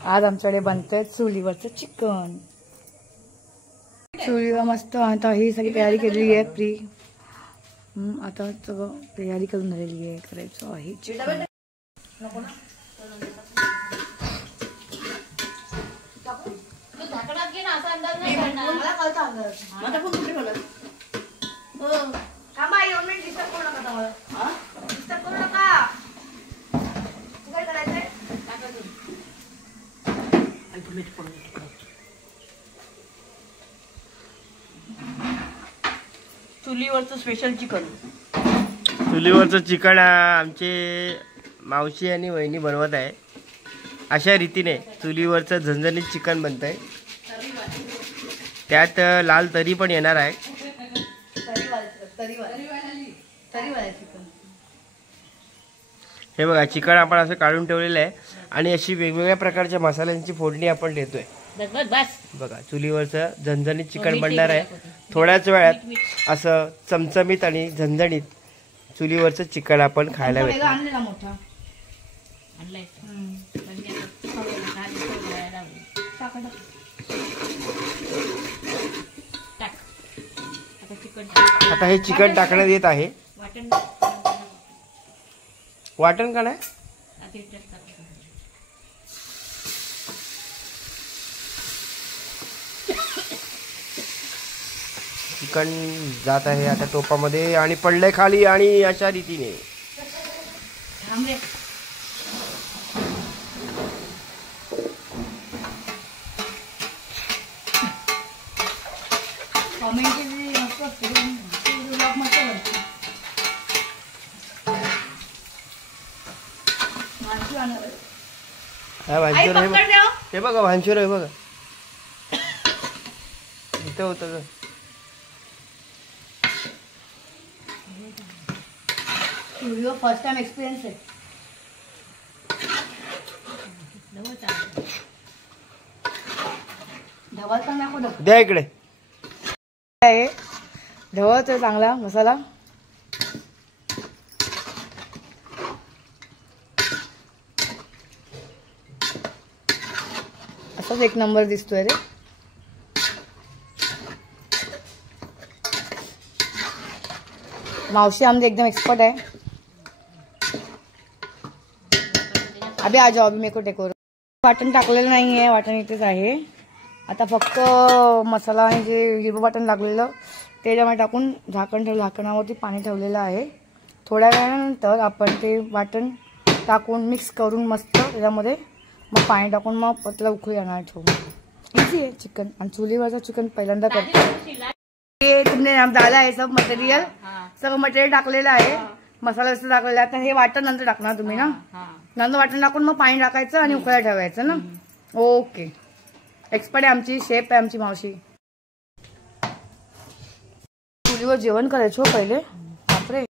आज आमच्याकडे बनतंय चुलीवरचं चिकन। चुलीवर मस्त आता ही सगळी तयारी केलेली आहे प्री। आता सगळं तयारी करून झालेली आहे, करायचं आहे चिकन। चुलीवरचं स्पेशल चिकन। चुलीवरचं चिकन आमचे मावशी आणि वहिनी बनवत आहे। अशा रीतीने चुलीवरचं झणझणीत चिकन बनतंय। त्यात लाल तरी पण येणार आहे। हे बघा चिकन आपण असं काढून ठेवलेलं आहे आणि अशी वेगवेगळ्या प्रकारच्या मसाल्यांची फोडणी आपण देतोय। बघा चुलीवरचं झणझणीत चिकन बनणार आहे। थोड्याच वेळात असं चमचमीत आणि झणझणीत चुलीवरचं चिकन आपण खायला भेटतो। आता हे चिकन टाकण्यात येत आहे। वाटण का नाही? चिकन जात आहे आता टोपामध्ये आणि पडलंय खाली आणि अशा रीतीने हे बघा भांचूर आहे बघा इथं होतं ग। फर्स्ट टाइम एक्सपिरियन्स आहे। द्या इकडे ढवळतोय चांगला मसाला। असाच एक नंबर दिसतोय रे। मावशी आमचे एकदम एक्सपर्ट आहे। अभी आ जाओ, अभी मेरे को टेकोर। वाटण टाकलेलं नाहीये, वाटण इथेच आहे। आता फक्त मसाला आणि जे हिरवं वाटण लागलेलं ते त्यामध्ये टाकून झाकण ठेवलं, झाकणावरती पाणी ठेवलेलं आहे। थोड्या वेळानंतर आपण ते वाटण टाकून मिक्स करून मस्त त्याच्यामध्ये मग पाणी टाकून मग पतला उकळी येणार ठेवून। इझी आहे चिकन आणि चुलीवरचं चिकन पहिल्यांदा करतो। ये तुमने डाला है सब मटेरियल, सगळं मटेरियल टाकलेलं आहे, मसाला वगैरे टाकलेला आहे। आता हे वाटण नंतर टाकणार तुम्ही ना? नंतर वाटण टाकून मग पाणी टाकायचं आणि उकळायला ठेवायचं ना? ओके, एक्सपर्ट आहे आमची, शेफ आहे आमची मावशी। चुलीवर जेवण करायचो पहिले।